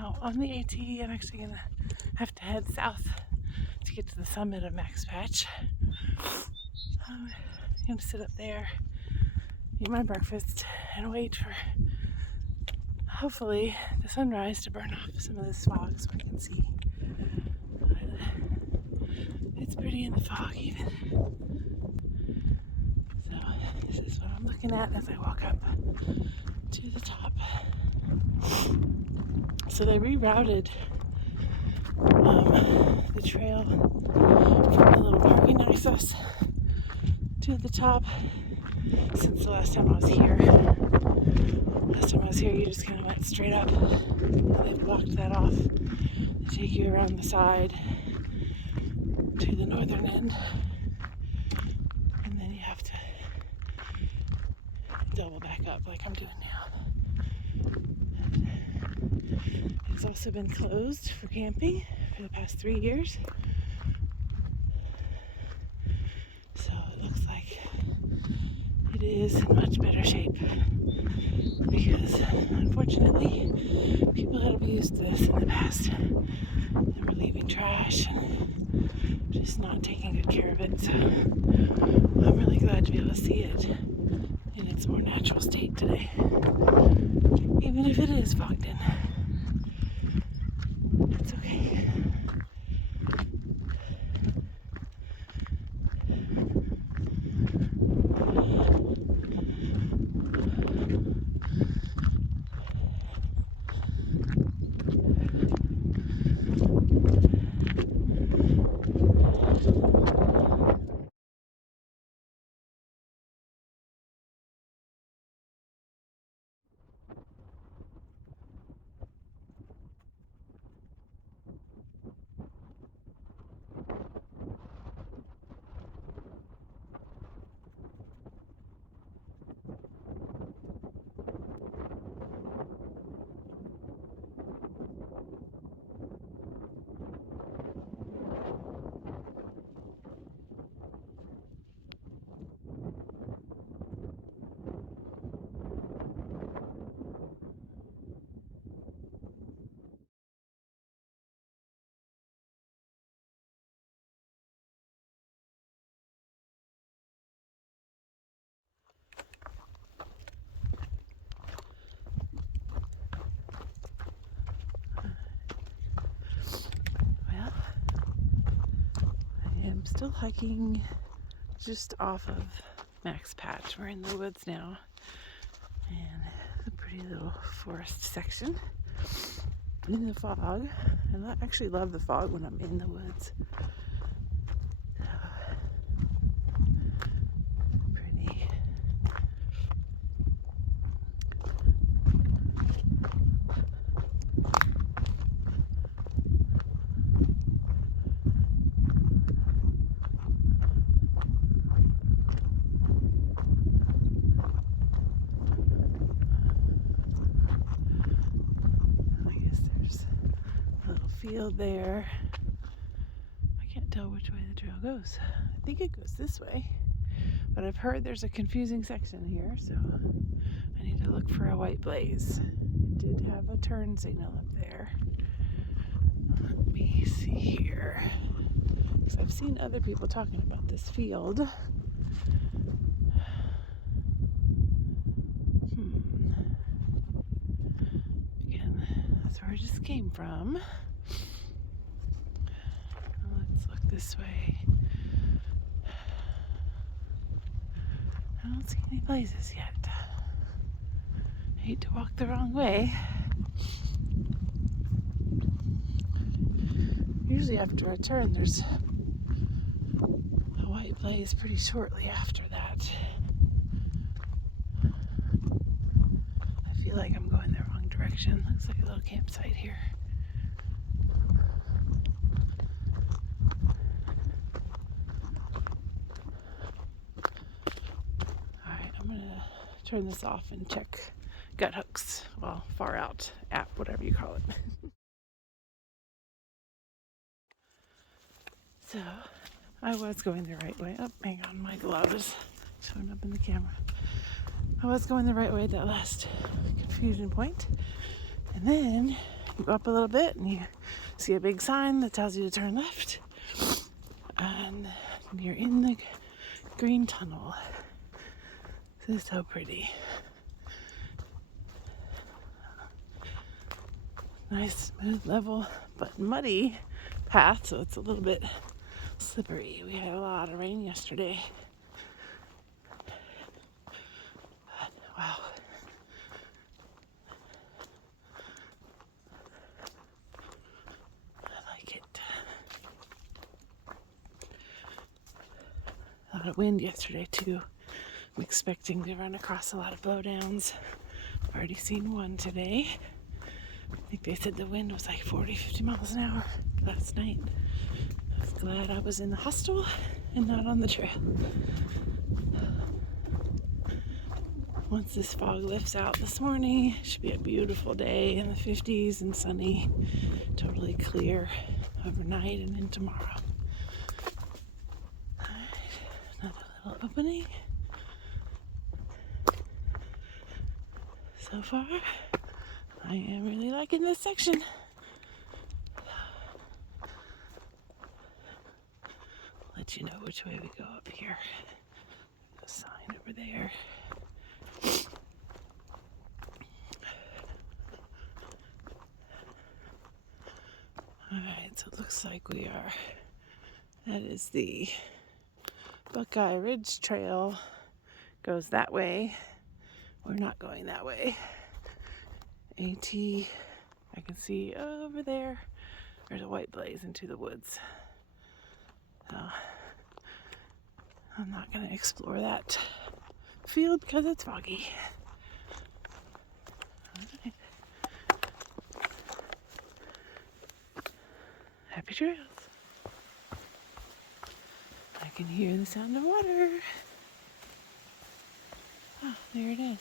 Now on the AT, I'm actually gonna have to head south to get to the summit of Max Patch. I'm gonna sit up there, eat my breakfast, and wait for hopefully the sunrise to burn off some of this fog so I can see. It's pretty in the fog even. So this is what I'm looking at as I walk up to the top. So they rerouted the trail from the little parking access to the top since the last time I was here. Last time I was here, you just kind of went straight up. Now they've blocked that off. They take you around the side to the northern end, and then you have to double back up like I'm doing now. It has also been closed for camping for the past 3 years. So it looks like it is in much better shape because unfortunately people had abused this in the past. They were leaving trash and just not taking good care of it. So I'm really glad to be able to see it in its more natural state today, even if it is fogged in. It's okay. Well, I am still hiking just off of Max Patch. We're in the woods now, and it's a pretty little forest section in the fog. And I actually love the fog when I'm in the woods. Pretty. I guess there's a little field there. I can't tell which way the trail goes. I think it goes this way, but I've heard there's a confusing section here, so I need to look for a white blaze. It did have a turn signal up there. Let me see here, because I've seen other people talking about this field. Again, that's where I just came from. Let's look this way. I don't see any blazes yet. I hate to walk the wrong way. Usually after a turn, there's a white blaze pretty shortly after that. I feel like I'm going the wrong direction. Looks like a little campsite here. Alright, I'm gonna turn this off and check gut hooks. Well, far out app, whatever you call it. So, I was going the right way. Oh, hang on, my gloves showing up in the camera. I was going the right way at that last confusion point. And then go up a little bit and you see a big sign that tells you to turn left. And you're in the green tunnel. This is so pretty. Nice, smooth, level, but muddy path, so it's a little bit slippery. We had a lot of rain yesterday. But, wow. I like it. A lot of wind yesterday too. I'm expecting to run across a lot of blowdowns. I've already seen one today. I think they said the wind was like 40, 50 miles an hour last night. I was glad I was in the hostel and not on the trail. Once this fog lifts out this morning, it should be a beautiful day in the 50s and sunny, totally clear overnight and in tomorrow. All right, another little opening. So far, I am really liking this section. I'll let you know which way we go up here. A sign over there. Alright, so it looks like that is the Buckeye Ridge Trail. Goes that way. We're not going that way. AT, I can see over there. There's a white blaze into the woods. So I'm not going to explore that field because it's foggy. Alright. Happy trails. I can hear the sound of water. Oh, there it is.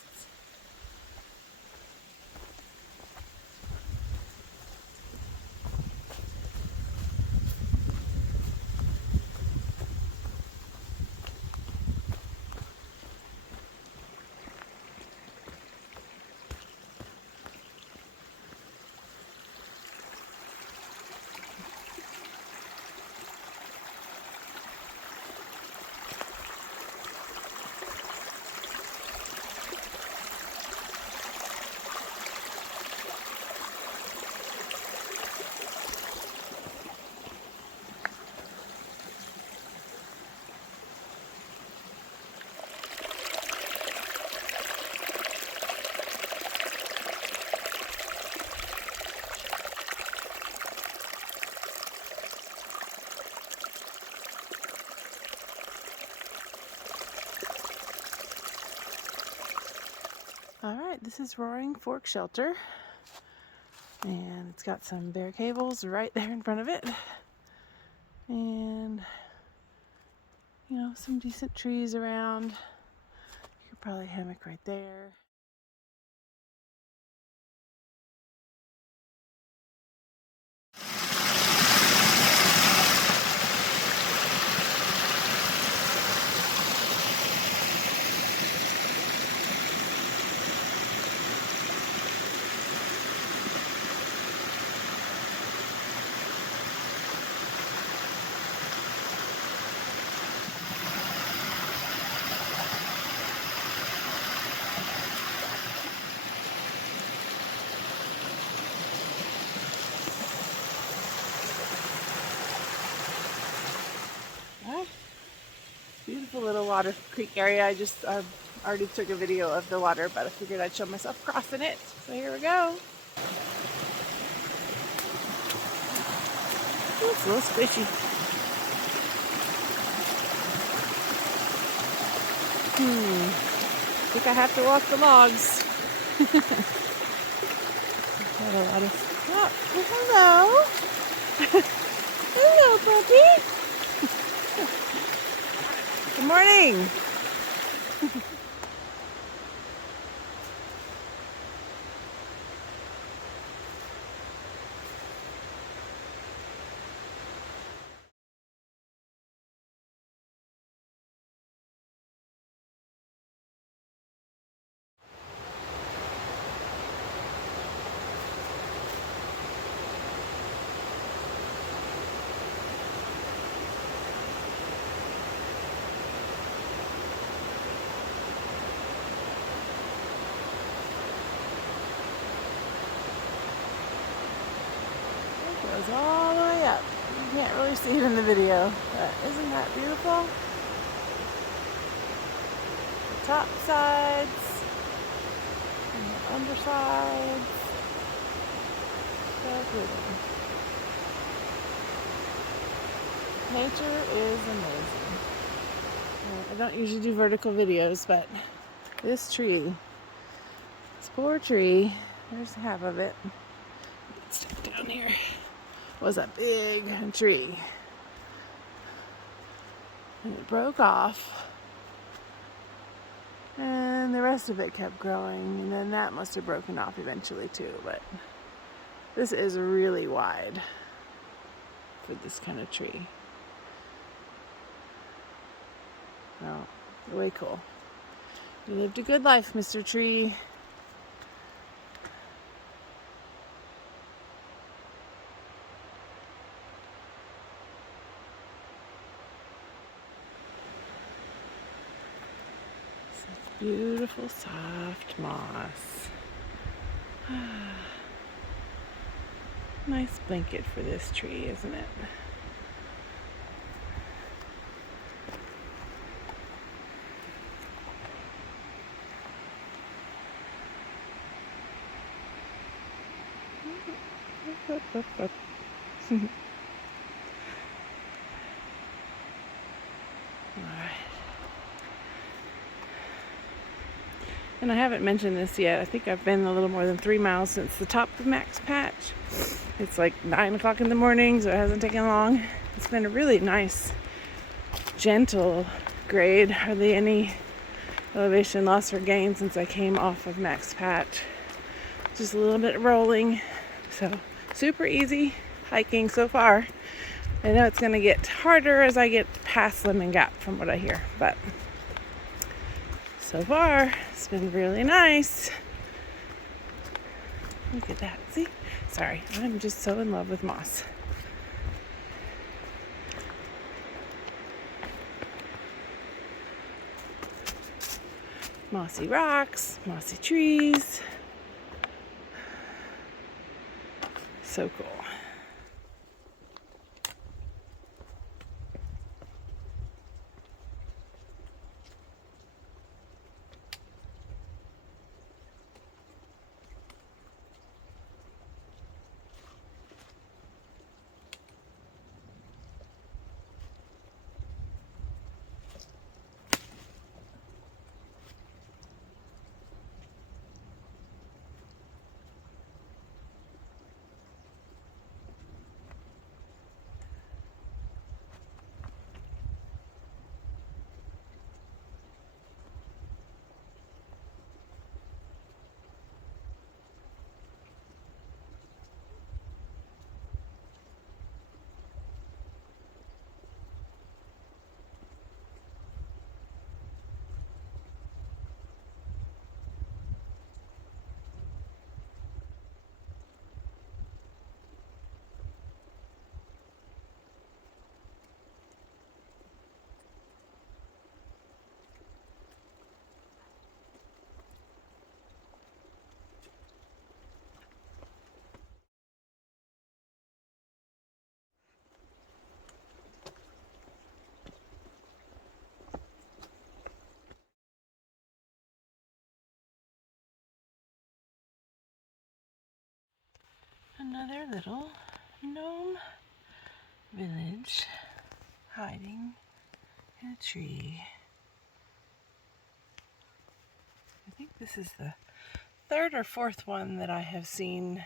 Alright, this is Roaring Fork Shelter. And it's got some bare cables right there in front of it. And, some decent trees around. You could probably hammock right there. Beautiful little water creek area. I already took a video of the water, but I figured I'd show myself crossing it. So here we go. Ooh, it's a little squishy. I think I have to walk the logs. Got a lot of... Oh, hello. Hello, puppy. Good morning. goes all the way up. You can't really see it in the video, but isn't that beautiful? The top sides and the undersides. So pretty. Nature is amazing. I don't usually do vertical videos, but this tree, this poor tree, there's half of it. Stuck down here. Was a big tree. And it broke off. And the rest of it kept growing. And then that must have broken off eventually too. But this is really wide for this kind of tree. Well, way cool. You lived a good life, Mr. Tree. Such beautiful, soft moss. Nice blanket for this tree, isn't it? Alright. And I haven't mentioned this yet. I think I've been a little more than 3 miles since the top of Max Patch. It's like 9 o'clock in the morning, so it hasn't taken long. It's been a really nice, gentle grade. Hardly any elevation loss or gain since I came off of Max Patch. Just a little bit rolling. So super easy hiking so far. I know it's going to get harder as I get past Lemon Gap from what I hear, but so far it's been really nice. Look at that. See? Sorry, I'm just so in love with moss. Mossy rocks, mossy trees. So cool. Another little gnome village hiding in a tree. I think this is the third or fourth one that I have seen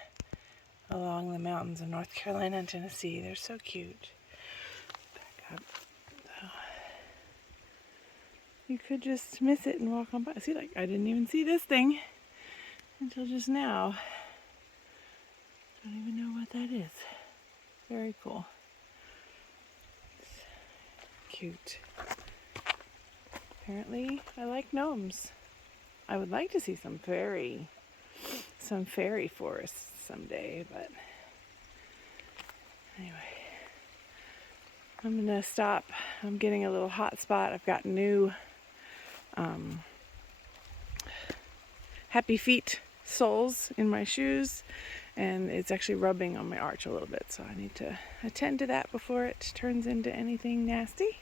along the mountains of North Carolina and Tennessee. They're so cute. Back up. So, you could just miss it and walk on by. See, like I didn't even see this thing until just now. Don't even know what that is. Very cool. It's cute. Apparently, I like gnomes. I would like to see some fairy forests someday, but anyway. I'm gonna stop. I'm getting a little hot spot. I've got new Happy Feet soles in my shoes, and it's actually rubbing on my arch a little bit, so I need to attend to that before it turns into anything nasty.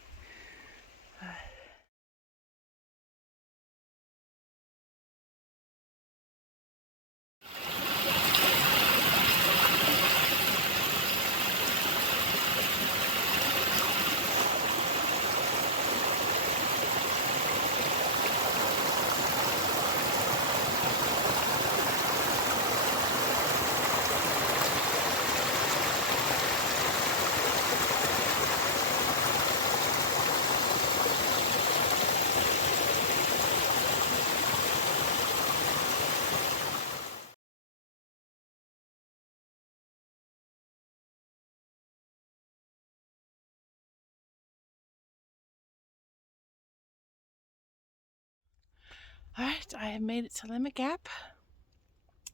Alright, I have made it to Lemon Gap,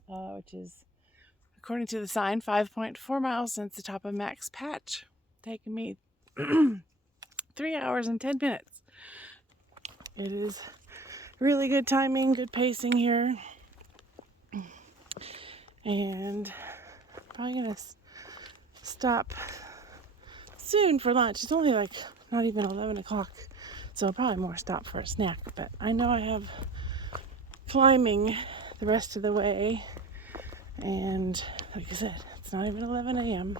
which is, according to the sign, 5.4 miles since the top of Max Patch, taking me 3 hours and 10 minutes. It is really good timing, good pacing here, and probably gonna stop soon for lunch. It's only like not even 11 o'clock, so probably more stop for a snack, but I know I have climbing the rest of the way, and like I said, it's not even 11 a.m.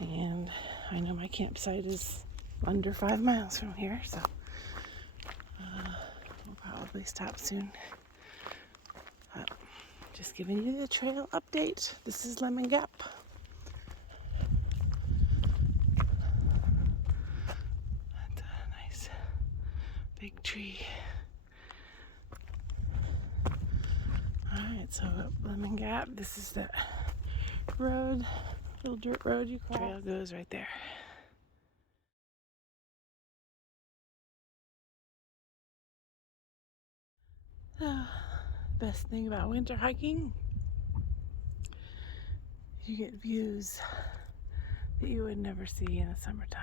and I know my campsite is under 5 miles from here, so we'll probably stop soon. Just giving you the trail update. This is Lemon Gap. That's a nice big tree. Alright, so up Lemon Gap, this is the road, little dirt road you cross. Trail goes right there. Best thing about winter hiking, you get views that you would never see in the summertime.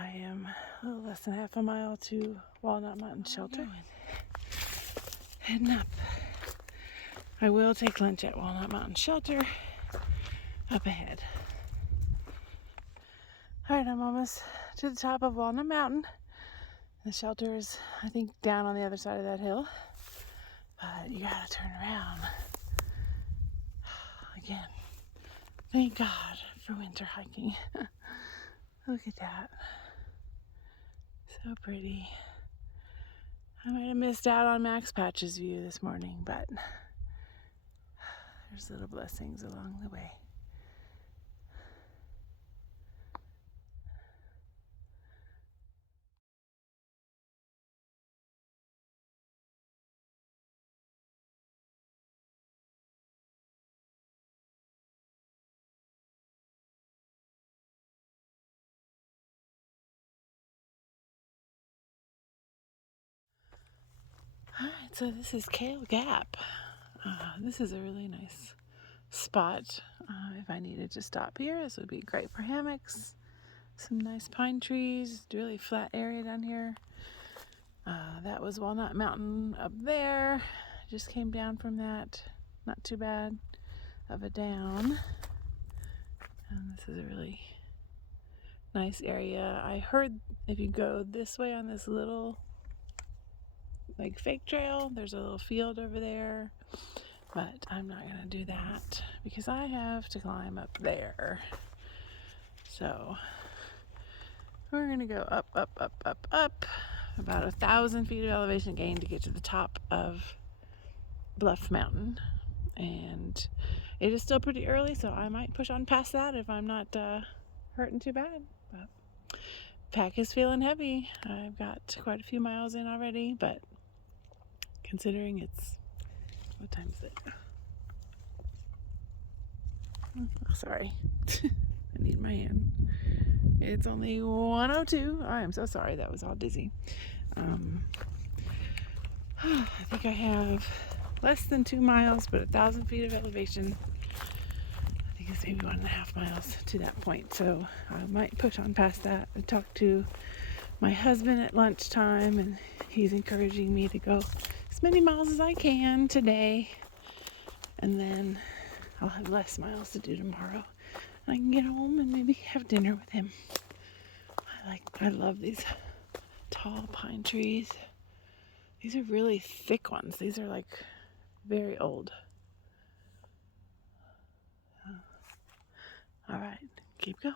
I am a little less than half a mile to Walnut Mountain Shelter. Heading up. I will take lunch at Walnut Mountain Shelter up ahead. Alright, I'm almost to the top of Walnut Mountain. The shelter is, I think, down on the other side of that hill. But you gotta turn around. Again, thank God for winter hiking. Look at that. So pretty. I might have missed out on Max Patch's view this morning, but there's little blessings along the way. Alright, so this is Kale Gap. This is a really nice spot. If I needed to stop here, this would be great for hammocks. Some nice pine trees, really flat area down here. That was Walnut Mountain up there. Just came down from that. Not too bad of a down. And this is a really nice area. I heard if you go this way on this little like fake trail, there's a little field over there, but I'm not gonna do that because I have to climb up there. So we're gonna go up, up, up, up, up, about 1,000 feet of elevation gain to get to the top of Bluff Mountain, and it is still pretty early, so I might push on past that if I'm not hurting too bad. But pack is feeling heavy. I've got quite a few miles in already, but considering it's, what time is it? Oh, sorry. I need my hand. It's only 1:02. I am so sorry, that was all dizzy. I think I have less than 2 miles, but 1,000 feet of elevation. I think think it's maybe 1.5 miles to that point. So I might push on past that. I talked to my husband at lunchtime, and he's encouraging me to go as many miles as I can today, and then I'll have less miles to do tomorrow. I can get home and maybe have dinner with him. I love these tall pine trees. These are really thick ones. These are like very old. All right, keep going.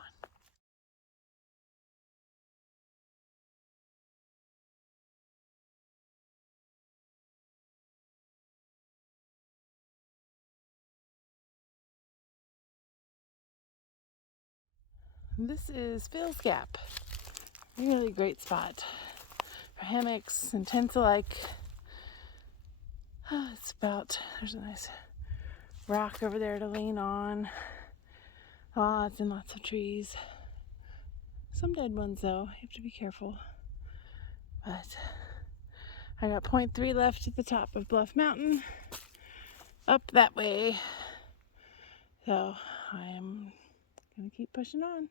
This is Phil's Gap. Really great spot for hammocks and tents alike. There's a nice rock over there to lean on. Lots and lots of trees. Some dead ones though, you have to be careful. But I got 0.3 left at the top of Bluff Mountain, up that way. So I am gonna keep pushing on.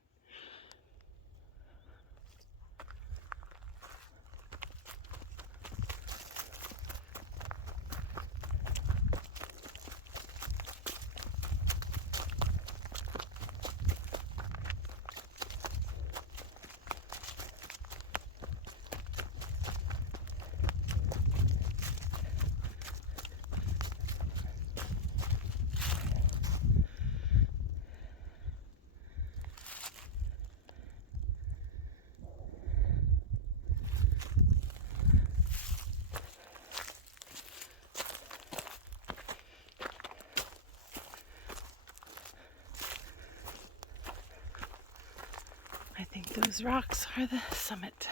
I think those rocks are the summit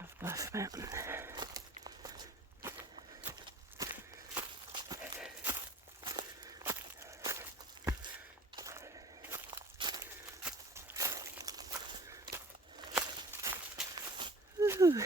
of Bluff Mountain. Woo.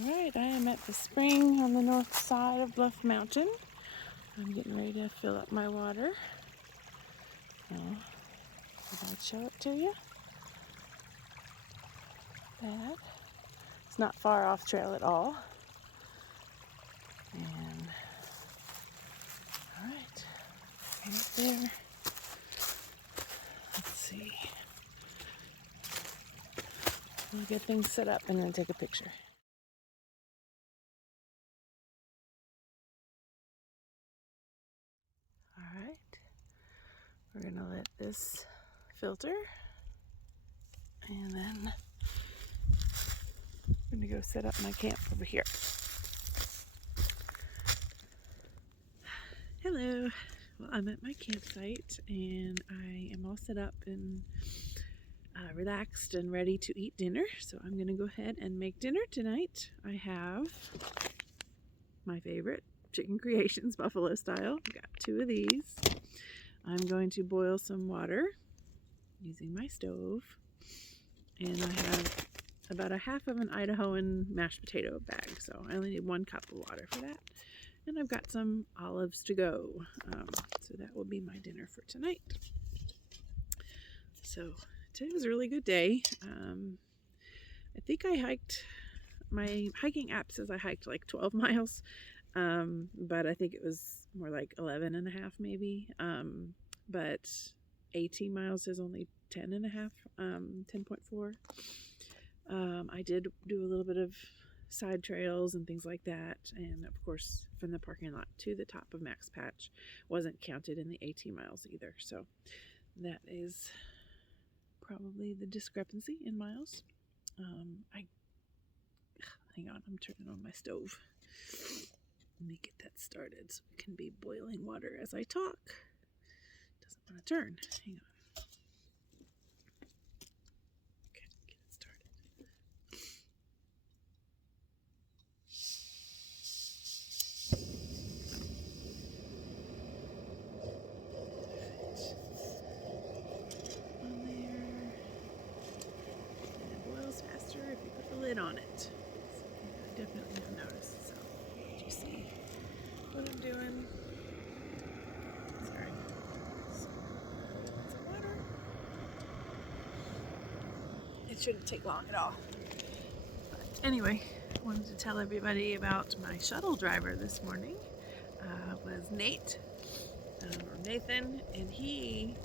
Alright, I am at the spring on the north side of Bluff Mountain. I'm getting ready to fill up my water. So, I'll show it to you. That. It's not far off trail at all. And, alright, right there. Let's see. We'll get things set up and then take a picture. Alright, we're gonna let this filter, and then I'm gonna go set up my camp over here. Hello. Well, I'm at my campsite and I am all set up and relaxed and ready to eat dinner. So I'm gonna go ahead and make dinner tonight. I have my favorite chicken creations, buffalo style. I've got 2 of these. I'm going to boil some water using my stove, and I have about a half of an Idahoan mashed potato bag, so I only need 1 cup of water for that. And I've got some olives to go, so that will be my dinner for tonight. So today was a really good day. I think I hiked, my hiking app says I hiked like 12 miles, but I think it was more like 11 and a half maybe, but 18 miles is only 10 and a half, 10.4. I did do a little bit of side trails and things like that, and of course from the parking lot to the top of Max Patch wasn't counted in the 18 miles either. So That is probably the discrepancy in miles. Hang on, I'm turning on my stove. Let me get that started so it can be boiling water as I talk. Doesn't want to turn. Hang on. Okay, get it started. On there. And it boils faster if you put the lid on it. So I definitely have noticed. So I'll let you see what I'm doing. Sorry. Some water. It shouldn't take long at all. But anyway, I wanted to tell everybody about my shuttle driver this morning. Was Nate, or Nathan, and he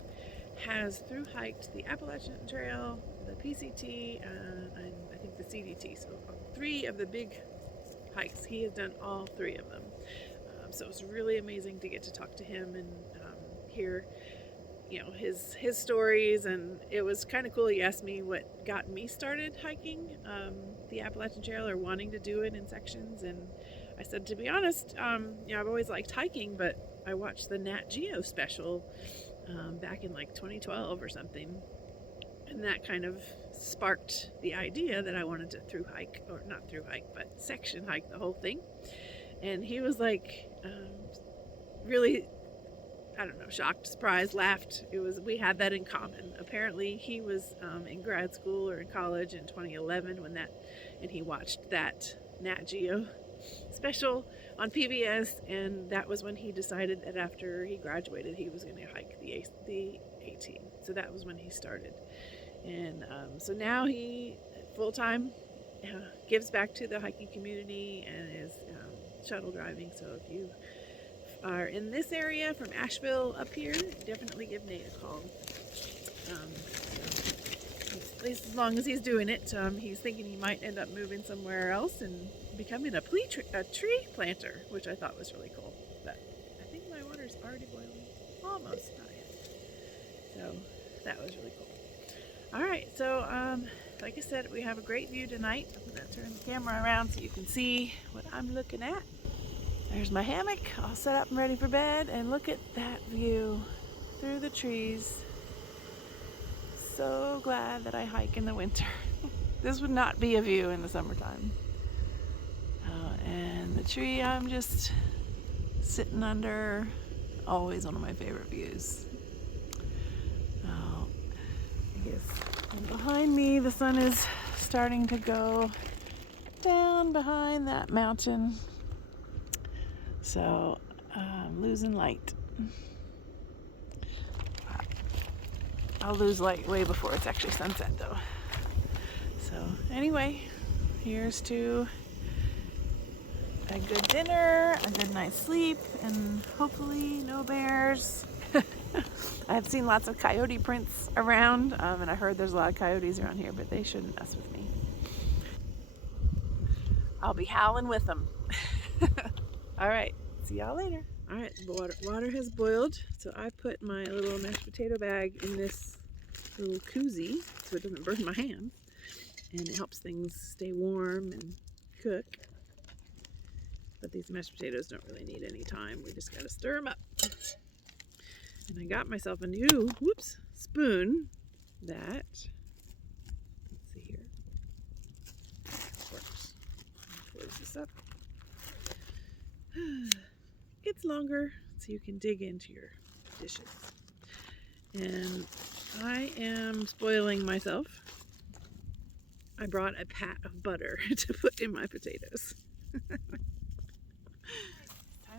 has through hiked the Appalachian Trail, the PCT, and I think the CDT. So 3 of the big hikes. He has done all 3 of them. So it was really amazing to get to talk to him and hear, his stories, and it was kind of cool. He asked me what got me started hiking the Appalachian Trail, or wanting to do it in sections, and I said, to be honest, I've always liked hiking, but I watched the Nat Geo special back in like 2012 or something, and that kind of sparked the idea that I wanted to through hike, or not through hike, but section hike the whole thing. And he was like, really, I don't know, shocked, surprised, laughed. We had that in common. Apparently he was in grad school or in college in 2011 and he watched that Nat Geo special on PBS, and that was when he decided that after he graduated he was going to hike the AT. So that was when he started, and so now he full-time gives back to the hiking community and is shuttle driving. So if you are in this area from Asheville up here, definitely give Nate a call. At least as long as he's doing it, he's thinking he might end up moving somewhere else and becoming a tree planter, which I thought was really cool. But I think my water's already boiling. Almost, not yet. So that was really cool. All right, so like I said, we have a great view tonight. I'm going to turn the camera around so you can see what I'm looking at. There's my hammock all set up and ready for bed, and look at that view through the trees. So glad that I hike in the winter. This would not be a view in the summertime. And the tree I'm just sitting under, always one of my favorite views. And behind me, the sun is starting to go down behind that mountain. So I'm losing light. I'll lose light way before it's actually sunset though. So anyway, here's to a good dinner, a good night's sleep, and hopefully no bears. I've seen lots of coyote prints around, and I heard there's a lot of coyotes around here, but they shouldn't mess with me. I'll be howling with them. All right, see y'all later. All right, the water has boiled, so I put my little mashed potato bag in this little koozie so it doesn't burn my hands, and it helps things stay warm and cook. But these mashed potatoes don't really need any time. We just gotta stir them up. And I got myself a new, spoon that, let's see here, works. Close this up. It's longer, so you can dig into your dishes. And I am spoiling myself. I brought a pat of butter to put in my potatoes. Time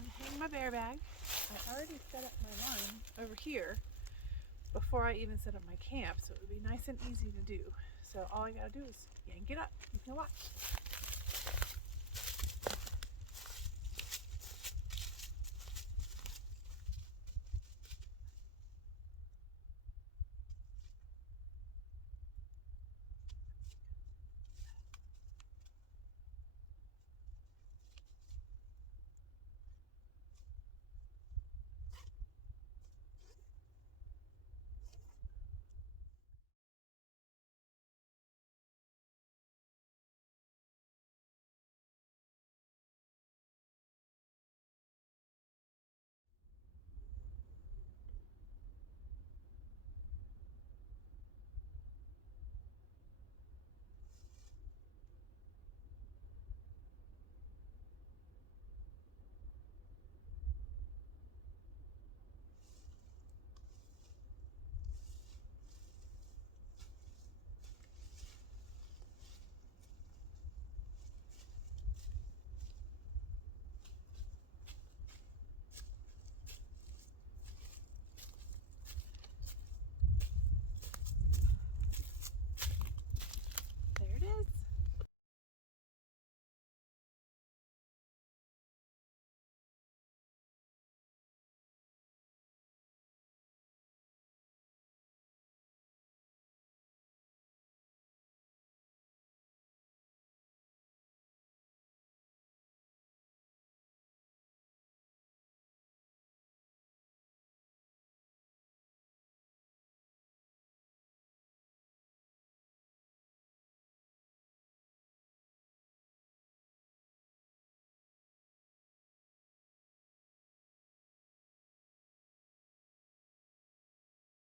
to hang my bear bag. I already set up my line over here before I even set up my camp, so it would be nice and easy to do. So all I gotta do is yank it up. You can watch.